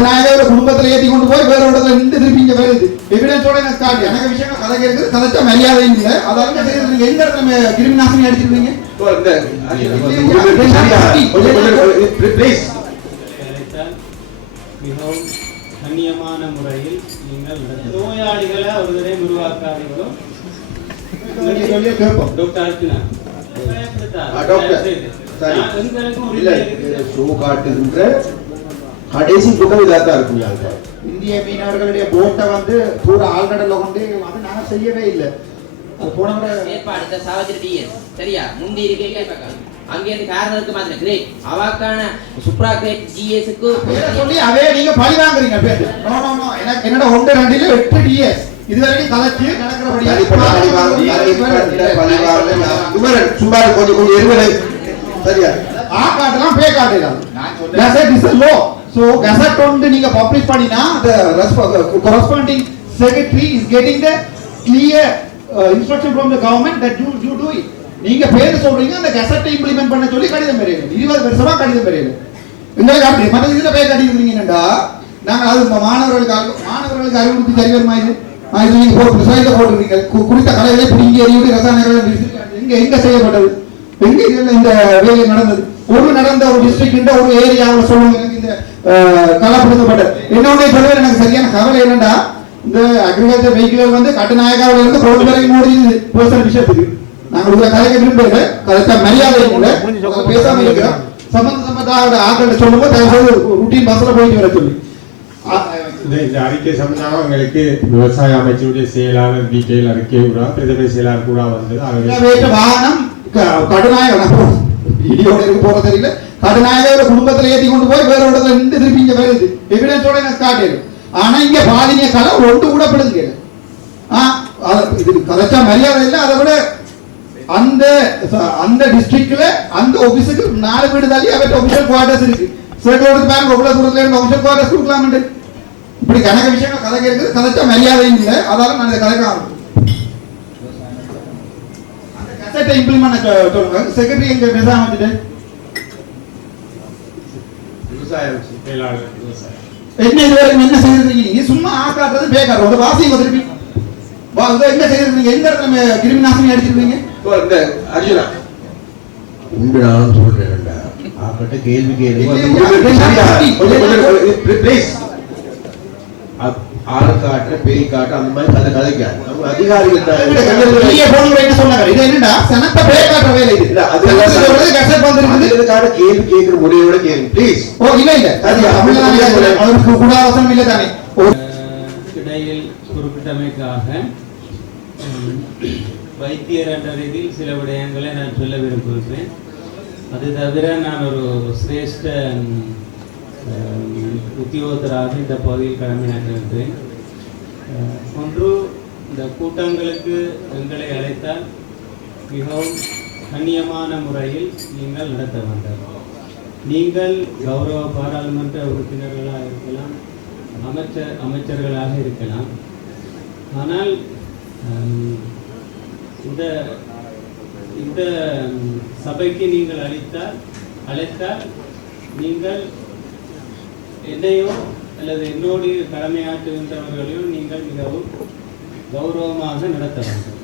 கடுநாயகர் குடும்பத்துல ஏத்தி கொண்டு போய் வேற இடத்துல நின்று திருப்பி இங்க வருது எவிடன்ஸோட எனக்கு காட்டு. எனக்கு விஷயங்கள் கதை கேட்குது கதைச்சா மரியாதையும் இல்லை. அதால என்ன செய்யறது நீங்க எந்த இடத்துல கிருமி நாசினி அழைத்தால் மிகவும் கண்ணியமான முறையில் நீங்கள் நோயாளிகளை ஒரு தடவை உருவாக்காதீர்கள் கேட்போம். டாக்டர். நான் எங்களுக்கும் இல்ல காட்டுகின்ற கடைசி கூட்டம் இதாக தான் இருக்கும் யாருக்கா இந்திய மீனவர்களுடைய போட்டை வந்து பூரா ஆழ்கடல்ல கொண்டு அது நாங்க செய்யவே இல்லை. அது போன முறை ஏற்பாடு சாவத்திரி டிஎஸ் சரியா? முந்தி இருக்க அங்கே இருந்து காரணத்துக்கு மாத்திரம். கிரேட் அவாக்கான சுப்ரா கிரேட் ஜிஎஸ்க்கு சொல்லி அவே நீங்க பழி வாங்குறீங்க பேரு. நோ நோ நோ எனக்கு என்னோட ஒன்று ரெண்டுல எட்டு டிஎஸ் இதுவரைக்கும் கலைச்சு நடக்கிறபடியா நான் சும்மா இரு, கொஞ்சம் கொஞ்சம் எருவலை. சரியா? ஆ காட்டலாம் பே காட்டலாம். கசட் இஸ் லோ சோ ஒன்று வந்து நீங்க பப்ளிஷ் பண்ணினா the uh, corresponding secretary is getting the clear uh, instruction from the government that you you do it. நீங்க பேர் சொல்றீங்க அந்த கசட்டை இம்ப்ளிமெண்ட் பண்ண சொல்லி கடிதம் பெரியல இருபது வருஷமா கடிதம் பெரியல எங்களுக்கு அப்படி மற்ற இதுல பேர் கட்டிக்கிறீங்கன்னா நாங்க அது இப்ப மாணவர்களுக்கு மாணவர்களுக்கு அறிவுறுத்தி சரி வருமா இது இது நீங்க போட்டு சைட்ல போட்டுருக்கீங்க குறித்த கலைகளை பிடிங்கி எறிவிட்டு ரசாயனங்களை எங்க எங்க செய்யப்பட்டது? எங்க இதுல இந்த வேலை நடந்தது? ஒரு நடந்த ஒரு டிஸ்ட்ரிக்ட் ஒரு ஏரியாவில் சொல்லுங்க எனக்கு இந்த கலப்படுத்தப்பட்டது என்னுடைய சொல்லுவேன்? எனக்கு சரியான கவலை என்னடா இந்த அக்ரிகல்ச்சர் வெஹிக்கிள் வந்து கட்டுநாயகாவில இருந்து கொழும்பு வரைக்கும் ஓடிது பர்சனல் விஷயத்துக்கு. நாங்கள் உங்களை கதைக்க விரும்பல கதைச்சா மரியாதை கூட. பேசாம இருக்கிறோம். சம்பந்த சம்பந்தாவோட ஆட்கள் சொல்லும்போது தயவு ருட்டீன் பஸ்ல போயிட்டு வர சொல்லி. இந்த அறிக்கை சம்பந்தமாக எங்களுக்கு விவசாய அமைச்சருடைய செயலாளர் டீட்டெயில் அறிக்கை கூட பிரதம செயலாளர் கூட வந்தது வாகனம் க- கடுநாயகன் இடியோட இருக்கு போற தெரியல. கடுநாயகோட குடும்பத்துல ஏத்தி கொண்டு போய் வேற இடத்துல நின்று திருப்பி இங்க வருது எவிடன்ஸோட எனக்கு காட்டிடு ஆனா இங்க பாலினிய கலை ஒன்று கூட படுங்க ஆ இது கதைச்சா மரியாதை இல்லை அதை விட அந்த அந்த டிஸ்ட்ரிக்ட்ல அந்த ஆபீஸுக்கு நாலு வீடு தள்ளி அவற்ற ஒபிஷியல் குவார்டர்ஸ் இருக்கு. சேட்டோட பேங்க் எவ்வளவு தூரத்துல இருந்து ஒபிஷியல் குவார்டர்ஸ் கொடுக்கலாம்னு இப்படி கணக்க விஷயங்கள் கதை கேட்குறது கதைச்சா மரியாதை இல்லை. அதால நான் இதை கதைக்க கசட்டை இம்ப்ளிமெண்ட் சொல்லுங்க செக்ரட்டரி எங்க பேசாம விவசாயம் என்ன இது வரைக்கும் என்ன செய்திருக்கீங்க நீங்க சும்மா ஆக்காட்டுறது பேக்காரு ஒரு வாசிங்க திருப்பி என்ன செய்திருக்கீங்க எந்த இடத்துல கிருமி நாசினி அடிச்சிருக்கீங்க இந்த அர்ஜுனா உண்டு நான் சொல்றேன்டா கேள்வி கேள்வி சரியா கொஞ்சம் கொஞ்சம் ப்ளீஸ் ஆள் காட்டுற பேய் காட்டு அந்த மாதிரி கதை கதைக்காது நம்ம அதிகாரிகள் வெளியே போனவங்க என்ன சொன்னாங்க. இது என்னடா சனத்தை பேக்காட்டுற வேலை இது. அது வந்திருக்குது கேள்வி கேட்கிற முறையோட கேள்வி. ப்ளீஸ் ஓ இல்ல இல்ல. அது தமிழ்நாடு அவருக்கு கூட அவசரம் இல்லை தானே. இடையில் குறிப்பிட்டமைக்காக வைத்தியர் என்ற ரீதியில் சில விடயங்களை நான் சொல்ல விரும்புகிறேன். அது தவிர நான் ஒரு சிரேஷ்ட உத்தியோகத்தராக இந்த பகுதியில் கடமையாக அஹ், ஒன்று இந்த கூட்டங்களுக்கு எங்களை அழைத்தால் மிகவும் கண்ணியமான முறையில் நீங்கள் நடத்த வேண்டும். நீங்கள் கௌரவ பாராளுமன்ற உறுப்பினர்களாக இருக்கலாம் அமைச்சர் அமைச்சர்களாக இருக்கலாம். ஆனால் இந்த இந்த சபைக்கு நீங்கள் அளித்தால் அழைத்தால் நீங்கள் என்னையோ அல்லது என்னோடு கடமையாற்றுகின்றவர்களையோ நீங்கள் மிகவும் கௌரவமாக நடத்த வேண்டும்.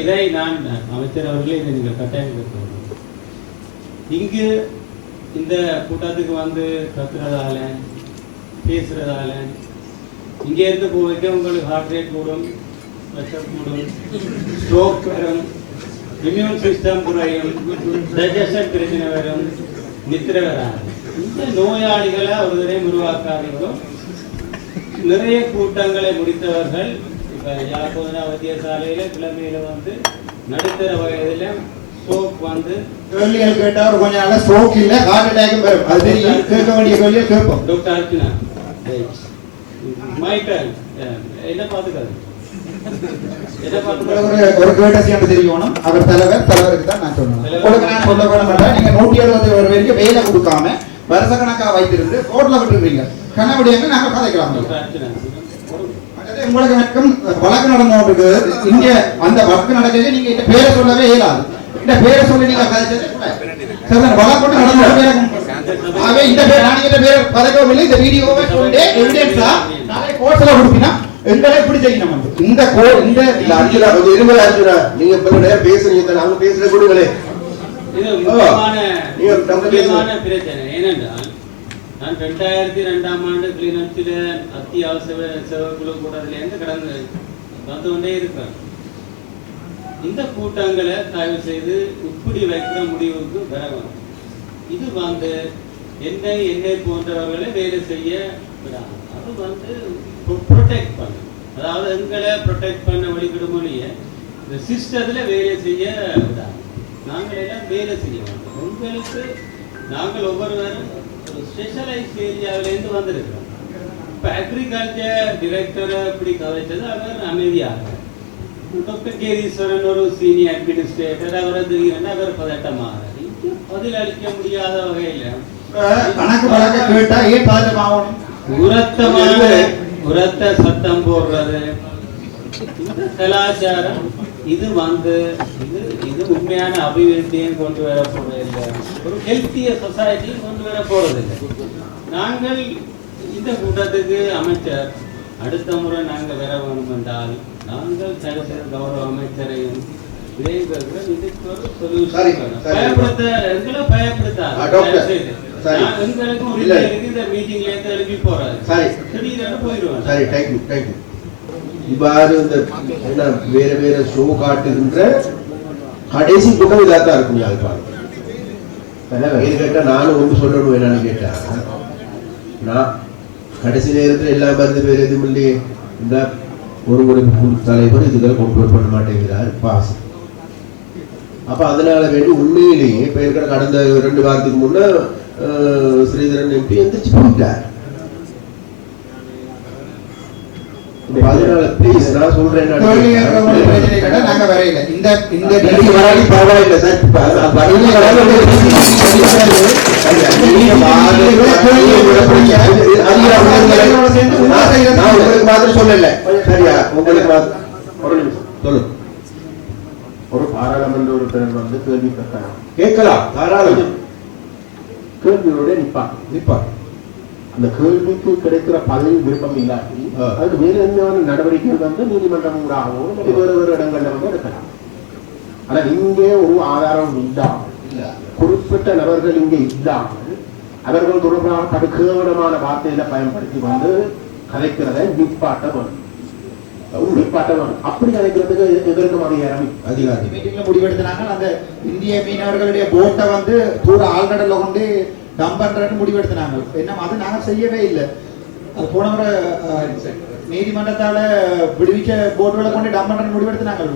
இதை நான் அமைச்சர் அவர்களே இதை நீங்கள் கட்டாயம் கேட்க வேண்டும். இங்கு இந்த கூட்டத்துக்கு வந்து கத்துறதால பேசுறதால இங்க இருந்து போய்க்க உங்களுக்கு ஹார்ட் ரேட் கூடும் ப்ரெஷர் கூடும் ஸ்ட்ரோக் வரும் இம்யூன் சிஸ்டம் குறையும் டைஜஷன் பிரச்சனை வரும் நித்திரை வராது. நோயாளிகளை ஒரு உருவாக்காதீங்க நிறைய கூட்டங்களை முடித்தவர்கள் இப்ப யாழ்ப்பாண வைத்தியசாலையில கிழமையில வந்து நடுத்தர வயதுல ஸ்ட்ரோக் வந்து கேள்விகள் கேட்டா ஒரு கொஞ்ச நாள்ல ஸ்ட்ரோக் இல்ல ஹார்ட் அட்டாக்கும் வரும். அது தெரியும் கேட்க வேண்டிய கேள்வியை கேட்போம். டாக்டர் அர்ச்சனா மைக்கேல் என்ன பாத்துக்காது என்ன ஒரு பாத்துக்காது ஒரு கேட்டசியான தெரியணும் அவர் தலைவர் தலைவருக்கு தான் நான் சொல்லணும். உங்களுக்கு நான் சொல்ல கூட மாட்டேன் நீங்க நூற்றி எழுபத்தி ஒரு வரைக்கும் வேலை கொடுக்காம வருஷ கணக்கா வைத்திருந்து ரோட்ல விட்டுருக்கீங்க கனவடியாக நாங்க கதைக்கலாம் உங்களுக்கு. வரைக்கும் வழக்கு நடந்து கொண்டிருக்கு இங்க அந்த வழக்கு நடக்கிறது நீங்க இந்த பேரை சொல்லவே இயலாது. இந்த பேரை சொல்லி நீங்க கதைச்சது கூட. வழக்கு நடந்து ஆகவே இந்த பேர் நான் இந்த பேர் பதக்கவும் இல்லை. இந்த வீடியோவை கொண்டு எவிடன்ஸா நாளை கோர்ட்ல கொடுப்பினா எங்களை எப்படி செய்யணும் இந்த கோ இந்த இல்ல அர்ஜுனா கொஞ்சம் இருமல் அர்ஜுனா. நீங்க இப்ப பேசுறீங்க நாங்க அவங்க பேசுற கொடுங்களே பிரச்சனை. ஏனென்றால் நான் ரெண்டாயிரத்தி ரெண்டாம் ஆண்டு கிளிநொச்சியில அத்தியாவசிய சேவைக்குழு கூட்டத்திலேருந்து கடந்து வந்து கொண்டே இருக்கிறேன் இந்த கூட்டங்களை தயவு செய்து இப்படி வைக்கிற முடிவுக்கு வரணும் இது வந்து என்னை என்னை போன்றவர்களை வேலை செய்ய விடாது. அது வந்து ப்ரொடெக்ட் பண்ணும் அதாவது எங்களை ப்ரொடெக்ட் பண்ண வழிபடுமொழிய இந்த சிஸ்டத்தில் வேலை செய்ய விடாது. நாங்கள் எல்லாம் வேலை செய்ய மாட்டோம் உங்களுக்கு நாங்கள் ஒவ்வொருவரும் ஸ்பெஷலைஸ் ஏரியாவிலேருந்து வந்திருக்கிறோம். இப்போ அக்ரிகல்ச்சர் டிரெக்டரை இப்படி கதைச்சது அவர் அமைதியாக. டாக்டர் கேதீஸ்வரன் ஒரு சீனியர் அட்மினிஸ்ட்ரேட்டர் அவரை திடீரென அவர் பதட்டமாக. பதில் அளிக்க முடியாத வகையில். கணக்கு வழக்க கேட்டா ஏன் உரத்த சத்தம் போடுறது. இந்த கலாச்சாரம் இது வந்து இது இது உண்மையான அபிவிருத்தியும் கொண்டு வர போறதில்லை ஒரு ஹெல்த்திய சொசைட்டியும் கொண்டு வர போறதில்லை நாங்கள் இந்த கூட்டத்துக்கு அமைச்சர் அடுத்த முறை நாங்கள் வர வேணும் என்றால் நாங்கள் சகசர கௌரவ அமைச்சரையும் எங்களுக்கும் இல்ல. இந்த மீட்டிங்ல எழுப்பி போறாரு போயிடுவாங்க சரி. தேங்க்யூ தேங்க்யூ இவ்வாறு இந்த வேற வேற ஷோ காட்டுகின்ற கடைசி கூட்டம் இதாக தான் இருக்கும் யாழ்ப்பாணம் ஏன்னு கேட்டா நானும் ஒன்று சொல்லணும் என்னன்னு கேட்டா நான் கடைசி நேரத்தில் எல்லா மருந்து வேறு எதுவும் இல்லையே. இந்த ஒரு ஒரு தலைவர் இதுகளை கொண்டு பண்ண மாட்டேங்கிறார் பாஸ். அப்ப அதனால வேண்டி உண்மையிலேயே இப்ப இருக்கிற கடந்த ரெண்டு வாரத்துக்கு முன்ன ஸ்ரீதரன் எம்பி எந்திரிச்சு போயிட்டார் அப்ப அதனால ப்ளீஸ் நான் சொல்றேன் நான் கேள்வி கேட்கறவங்க பிரச்சனை கேட்டா நாங்க வரையில இந்த இந்த பரவாயில்லை சார் நான் உங்களுக்கு- மாத்திரம் சொல்லல சரியா உங்களுக்கு மாத்திரம் ஒரு நிமிஷம் சொல்லு ஒரு பாராளுமன்ற உறுப்பினர் வந்து கேள்வி கேட்கலாம் கேட்கலாம் தாராளம் கேள்வியோட நிப்பாங்க நிப்பா அந்த கேள்விக்கு கிடைக்கிற பதில் விருப்பம் இல்லாட்டி. அதுக்கு வேறு எந்த நடவடிக்கைகள் வந்து நீதிமன்றம் ஊடாகவோ இல்லை வேறு வேறு இடங்கள்ல வந்து எடுக்கலாம். ஆனா இங்கே ஒரு ஆதாரம் இல்லாமல் குறிப்பிட்ட நபர்கள் இங்கே இல்லாமல் அவர்கள் தொடர்பாக கடுக்கேவலமான வார்த்தையில பயன்படுத்தி வந்து கதைக்கிறதை நிப்பாட்ட வேணும் நிப்பாட்ட வேணும் அப்படி கதைக்கிறதுக்கு எதற்கும் அதிகாரம் இல்லை. அதிகாரி மீட்டிங்ல முடிவெடுத்தாங்க அந்த இந்திய மீனவர்களுடைய போட்டை வந்து தூர ஆழ்கடல்ல கொண்டு டம்ப் பண்றேன்னு முடிவெடுத்தாங்க என்ன அது நாங்க செய்யவே இல்லை. அது போன முறை நீதிமன்றத்தால விடுவிச்ச போட்டுகளை கொண்டு டம்ப் பண்றேன்னு முடிவெடுத்தாங்க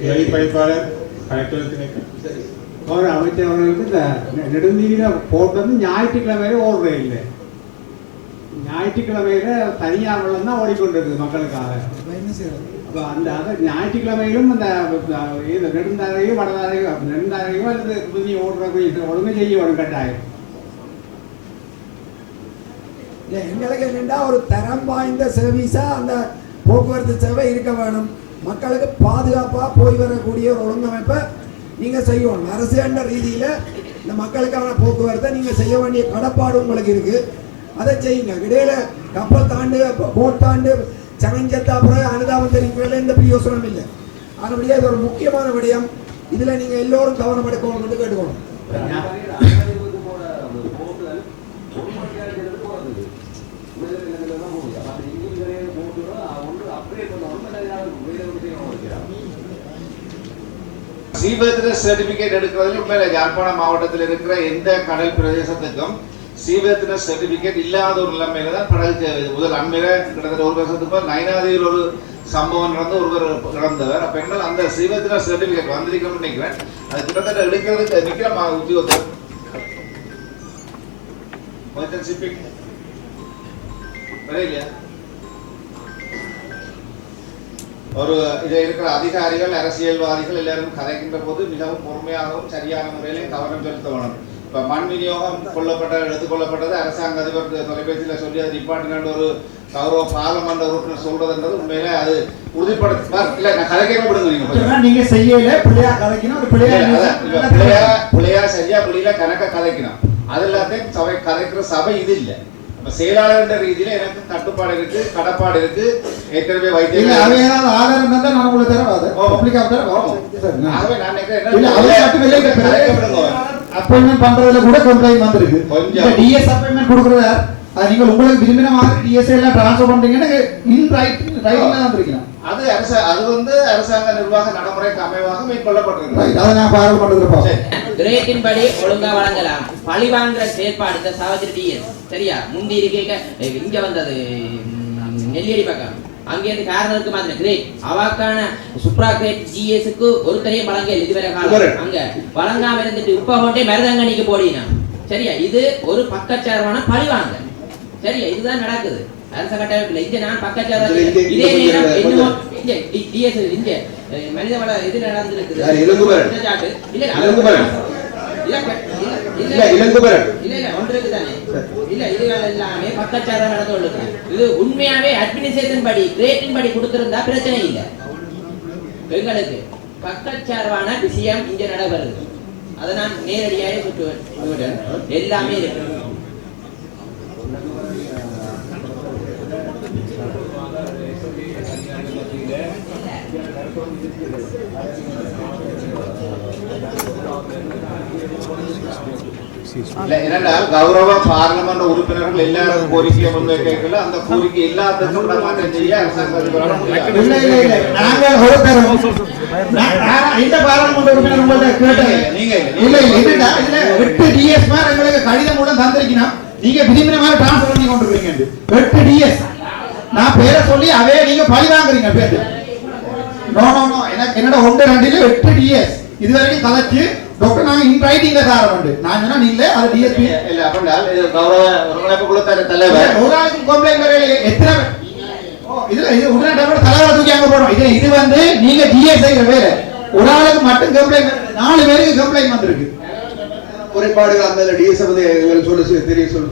கேள்வி பயிற்சியாளர் கலெக்டர் திணைக்களம். அவர் அமைச்சர் அவர்களுக்கு இந்த நெ- நெடுந்தீவிர போட்டு வந்து ஞாயிற்றுக்கிழமையில ஓடுறே இல்லை. ஞாயிற்றுக்கிழமையில தனியார் வெள்ளம் தான் ஓடிக்கொண்டிருக்குது மக்களுக்காக. அப்போ அந்த அதை ஞாயிற்றுக்கிழமையிலும் அந்த இந்த இது நெடுந்தாரையோ வடதாரையோ நெடுந்தாரையோ அல்லது புதிய ஓடுற ஒழுங்கு செய்ய வரும் கட்டாயம். எங்களுக்கு என்னென்னா ஒரு தரம் வாய்ந்த சர்வீஸா அந்த போக்குவரத்து சேவை இருக்க வேணும். மக்களுக்கு பாதுகாப்பா போய் வரக்கூடிய ஒரு ஒழுங்கமைப்பை நீங்க செய்யணும். அரசு என்ற ரீதியில இந்த மக்களுக்கான போக்குவரத்தை நீங்க செய்ய வேண்டிய கடப்பாடு உங்களுக்கு இருக்கு. அதை செய்யுங்க. இடையில கப்பல் தாண்டு போட் தாண்டு சமஞ்சத்தா அப்புறம் அனுதாபம் தெரிவிக்கிறதுல எந்த பிரயோசனம் இல்லை. அதுபடியே இது ஒரு முக்கியமான விடயம். இதுல நீங்க எல்லோரும் கவனம் எடுக்கணும்னு கேட்டுக்கணும். சீபத்திர சர்டிபிகேட் எடுக்கிறதுல உண்மையில யாழ்ப்பாணம் மாவட்டத்தில் இருக்கிற எந்த கடல் பிரதேசத்துக்கும் சீவத்தின சர்டிபிகேட் இல்லாத ஒரு நிலைமையில தான் படகு தேவை. முதல் அண்மையில கிட்டத்தட்ட ஒரு வருஷத்துக்கு நயனாதியில் ஒரு சம்பவம் நடந்து ஒருவர் இறந்தவர். அப்ப என்ன அந்த சீவத்தின சர்டிபிகேட் வந்திருக்கணும்னு நினைக்கிறேன். அது கிட்டத்தட்ட எடுக்கிறதுக்கு நிக்கிற உத்தியோகத்தர். வரையிலையா ஒரு இதில் இருக்கிற அதிகாரிகள் அரசியல்வாதிகள் எல்லாரும் கதைக்கின்ற போது மிகவும் பொறுமையாகவும் சரியான முறையிலே கவனம் செலுத்த வேணும் இப்ப மண் விநியோகம் கொல்லப்பட்ட எடுத்துக்கொள்ளப்பட்டது அரசாங்க அதிபர் தொலைபேசியில சொல்லி அது நிப்பாட்டினான்னு ஒரு கௌரவ பாராளுமன்ற உறுப்பினர் சொல்றதுன்றது உண்மையிலே அது உறுதிப்படுத்த இல்ல நான் கதைக்க விடுங்க நீங்க நீங்க செய்யல பிள்ளையா கதைக்கணும் அது பிள்ளையா பிள்ளையா பிள்ளையா சரியா பிள்ளையில கணக்க கதைக்கணும். அது எல்லாத்தையும் சபை கதைக்கிற சபை இது இல்ல. இப்ப செயலாளர் என்ற ரீதியில எனக்கு கட்டுப்பாடு இருக்கு கடப்பாடு இருக்கு. ஏற்கனவே இல்ல வைத்திய அவ ஏதாவது ஆதாரம் தந்தா நான் உங்களுக்கு ஆகவே நான் நினைக்கிறேன் அப்பாயின்மெண்ட் பண்றதுல கூட கம்ப்ளைண்ட் வந்திருக்கு. கொஞ்சம். டிஎஸ் அப்பாயின்மெண்ட் கொடுக்கறது? அது நீங்க உங்களுக்கு விரும்பின மாதிரி டிஎஸ் எல்லாம் ட்ரான்ஸ்ஃபர் பண்றீங்கன்னா இன் ரைட் ரைட்ல தான் வந்திருக்கீங்க அது அரச அது வந்து அரசாங்க நிர்வாக நடைமுறைக்கு அமைவாக மேற்கொள்ளப்பட்டிருக்கு. அதை நான் பாராளுமன்றத்தில் பார்ப்போம் சரி. கிரேட்டின் படி ஒழுங்கா வழங்கலாம். பழி வாங்குற செயற்பாடு இந்த சாவத்திரி டிஎஸ் சரியா? முந்தி இருக்க இங்க வந்தது நெல்லியடி பக்கம். அங்கேருந்து காரணத்துக்கு மாதிரி கிரேட். அவாக்கான சுப்ரா கிரேட் ஜிஎஸ்க்கு ஒருத்தரையும் வழங்கல இதுவரை காலம். அங்க வழங்காம இருந்துட்டு உப்ப கொண்டே மருதங்கனிக்கு போடினா. சரியா? இது ஒரு பக்கச்சார்பான பழி வாங்க. சரியா? இதுதான் நடக்குது. அரச கட்டமைப்புல இங்க நான் பக்கச்சார்பா இதே நேரம் இன்னும் இங்க. டிஎஸ் இங்க மனிதவள இது நடந்திருக்குது. இல்ல. இல்ல இல்ல இல்ல இல்ல இளங்குமரன் இல்ல இல்ல ஒன்று இருக்குதானே இல்ல இதுகள் எல்லாமே பக்கச்சாரம் நடந்து கொள்ளுது இது உண்மையாவே அட்மினிஸ்ட்ரேஷன் படி கிரேட்டின் படி கொடுத்திருந்தா பிரச்சனை இல்ல. எங்களுக்கு பக்கச்சார்பான விஷயம் இங்க நடைபெறுது. அதை நான் நேரடியாக சுட்டுவேன். எல்லாமே இருக்கு. இல்ல என்னென்றால் கௌரவ பார்லமெண்ட் உறுப்பினர்கள் எல்லாரும் கோரிக்கையை முன்வைக்கல அந்த கோரிக்கை எல்லாத்துக்கும் இடமாற்றம் செய்ய அரசாங்க அதிபரால் முடியாது. இல்ல இல்ல இல்ல நாங்கள் ஒருத்தரும் நான் நான் இந்த பாராளுமன்ற உறுப்பினர் உங்கள்ட்ட கேட்டேன் நீங்க இல்ல இல்ல இதுடா இதுல எட்டு டிஎஸ் மாதிரி எங்களுக்கு கடிதம் மூலம் தந்திருக்கணும் நீங்க விரும்பின மாதிரி டிரான்ஸ்ஃபர் பண்ணி கொண்டு இருக்கீங்க எட்டு டிஎஸ் நான் பேரை சொல்லி அவே நீங்க பழி வாங்குறீங்க பேரு நோ நோ நோ எனக்கு என்னோட ஒன்று ரெண்டுல எட்டு டிஎஸ் இது வரைக்கும் கதைச்சு டாக்டர் நாங்க இன் ரைட்டிங்ல தாரமண்டு நான் சொன்னா இல்ல அது டிஎஸ்பி இல்ல அப்படின்னால் இது கௌரவ ஒருங்கிணைப்பு தலைவர். ஒரு ஆளுக்கு கம்ப்ளைண்ட் வரையில எத்தனை இதுல இது உடனே டபுள் தலைவரை தூக்கி அங்க போடும் இது இது வந்து நீங்க டிஎஸ் செய்யற வேலை ஒரு ஆளுக்கு மட்டும் கம்ப்ளைண்ட் நாலு பேருக்கு கம்ப்ளைண்ட் வந்திருக்கு. குறைபாடுகள் அந்த டிஎஸ் வந்து எங்களுக்கு சொல்லு தெரிய சொல்லு.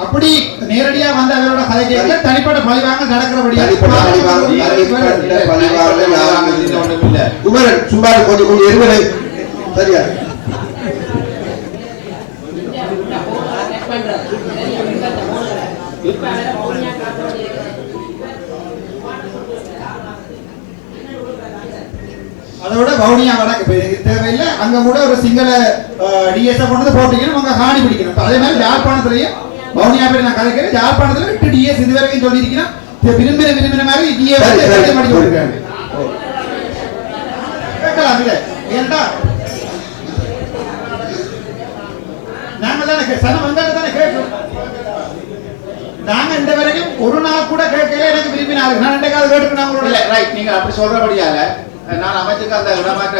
அப்படி நேரடியா வந்து அவரோட கதை கேட்கல. தனிப்பட்ட பழிவாங்க நடக்கிறபடியா குமரன் சும்மா கொஞ்சம் கொஞ்சம் சரியா? அதோட வவுனியா வடக்கு இதுக்கு தேவையில்லை. அங்க கூட ஒரு சிங்கள டிஎஸ் கொண்டு வந்து போட்டீங்கன்னா அவங்க காணி பிடிக்கணும். அதே மாதிரி யாழ்ப்பாணத்துலயும் வவுனியா பேர் நான் கதைக்கிறேன் யாழ்ப்பாணத்துல எட்டு டிஎஸ் இது வரைக்கும் சொல்லியிருக்கீங்கன்னா விரும்பின விரும்பின மாதிரி சரி. படிக்க கொடுக்குறாங்க கேட்கலாம் இல்ல. ஏன்டா நாங்க தானே சனம் வந்தாலும் தானே நாங்க இந்த வரைக்கும் ஒரு நாள் கூட கேட்கல எனக்கு விரும்பினாரு நான் ரெண்டு காலம் கேட்டுக்கணும் இல்ல அவங்களோட ரைட் நீங்க அப்படி சொல்றபடியால நான் அமைச்சுக்கு அந்த இடமாற்ற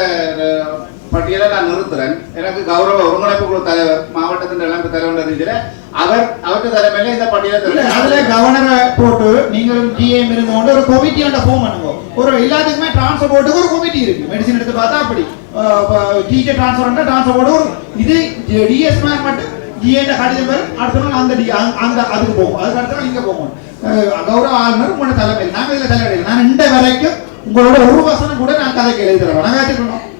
பட்டியலை நான் நிறுத்துறேன். எனக்கு கௌரவ ஒருங்கிணைப்பு குழு தலைவர் மாவட்டத்தின் இளம்பு தலைவர் ரீதியில அவர் அவருக்கு தலைமையில இந்த பட்டியலை. அதுல கவர்னரை போட்டு நீங்களும் ஜிஎம் இருந்து கொண்டு ஒரு கமிட்டி ஒன்றை ஃபார்ம் பண்ணுங்க. ஒரு எல்லாத்துக்குமே டிரான்ஸ்ஃபர் போர்டுக்கு ஒரு கமிட்டி இருக்கு. மெடிசின் எடுத்து பார்த்தா அப்படி. டீச்சர் டிரான்ஸ்ஃபர் டிரான்ஸ்ஃபர் போர்டு ஒரு இது டிஎஸ் மட்டும் ஜிஏண்ட கடிதம் வரும். அடுத்த நாள் அந்த அந்த- அதுக்கு போகும். அதுக்கு அடுத்த நாள் இங்க போகும். கௌரவ ஆளுநர் உங்களோட தலைமையில் நாங்க இதுல தலைவர்கள் நான் இந்த வரைக்கும் உங்களோட ஒரு வசனம் கூட நான் கதைக்கு எழுதி தருவேன் நான் காய்ச்சிக்கணும்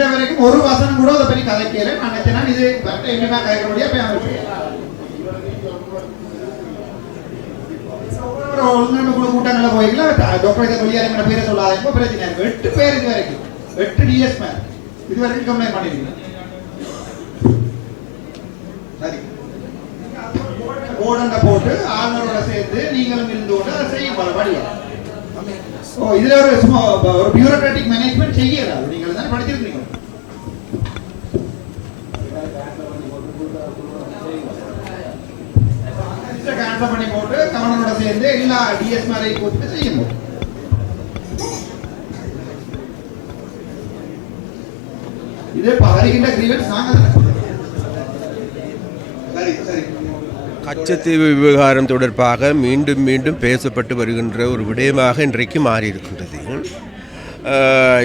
இந்த வரைக்கும் ஒரு வசனம் கூட அதை பற்றி கதைக்கல. நான் நினைச்சேன் இது கரெக்டாக கதைக்க முடியாது போய் அமைச்சு ஒரு குழு கூட்டங்களில் போயிருக்கலாம் டாக்டர் இதை பேரை சொல்லாதீங்க. பிரச்சனை. இருக்கு எட்டு பேர் இது வரைக்கும். எட்டு டிஎஸ் மேன் இது வரைக்கும் கம்ப்ளைண்ட் பண்ணிருக்கீங்க. சரி. போர்டண்ட போட்டு ஆளுநரோட சேர்த்து நீங்களும் இருந்து கொண்டு அதை செய்ய படியும் ஓ இதுல ஒரு சும்மா ஒரு பியூரோக்ராட்டிக் மேனேஜ்மெண்ட் செய்யறாரு நீங்கள் தானே படிச்சிருக்கீங்க கேன்சல் பண்ணி போட்டு கவர்னரோட சேர்ந்து எல்லா டிஎஸ் போட்டு செய்ய முடியும் இதே பதறுகின்ற கிரீவன்ஸ் நாங்க சரி சரி. கச்சத்தீவு விவகாரம் தொடர்பாக மீண்டும் மீண்டும் பேசப்பட்டு வருகின்ற ஒரு விடயமாக இன்றைக்கு மாறியிருக்கின்றது.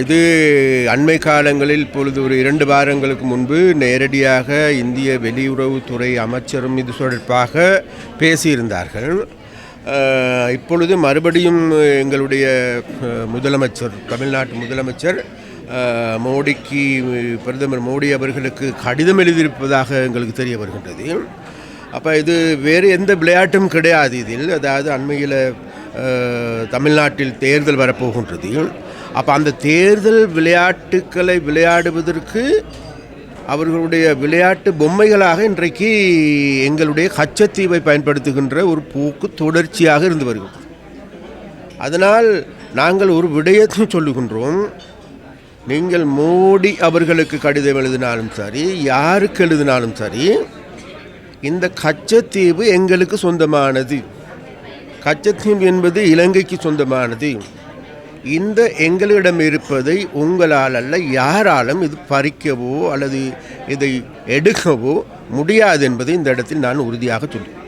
இது அண்மை காலங்களில் இப்பொழுது ஒரு இரண்டு வாரங்களுக்கு முன்பு நேரடியாக இந்திய வெளியுறவுத்துறை அமைச்சரும் இது தொடர்பாக பேசியிருந்தார்கள். இப்பொழுது மறுபடியும் எங்களுடைய முதலமைச்சர் தமிழ்நாட்டு முதலமைச்சர் மோடிக்கு பிரதமர் மோடி அவர்களுக்கு கடிதம் எழுதியிருப்பதாக எங்களுக்கு தெரிய வருகின்றது. அப்போ இது வேறு எந்த விளையாட்டும் கிடையாது இதில். அதாவது அண்மையில் தமிழ்நாட்டில் தேர்தல் வரப்போகின்றது. அப்போ அந்த தேர்தல் விளையாட்டுக்களை விளையாடுவதற்கு அவர்களுடைய விளையாட்டு பொம்மைகளாக இன்றைக்கு எங்களுடைய கச்சத்தீவை பயன்படுத்துகின்ற ஒரு போக்கு தொடர்ச்சியாக இருந்து வருகிறது. அதனால் நாங்கள் ஒரு விடயத்தை சொல்லுகின்றோம். நீங்கள் மோடி அவர்களுக்கு கடிதம் எழுதினாலும் சரி யாருக்கு எழுதினாலும் சரி இந்த கச்சத்தீவு எங்களுக்கு சொந்தமானது. கச்சத்தீவு என்பது இலங்கைக்கு சொந்தமானது. இந்த எங்களிடம் இருப்பதை உங்களால் அல்ல யாராலும் இது பறிக்கவோ அல்லது இதை எடுக்கவோ முடியாது என்பதை இந்த இடத்தில் நான் உறுதியாக சொல்லுவேன்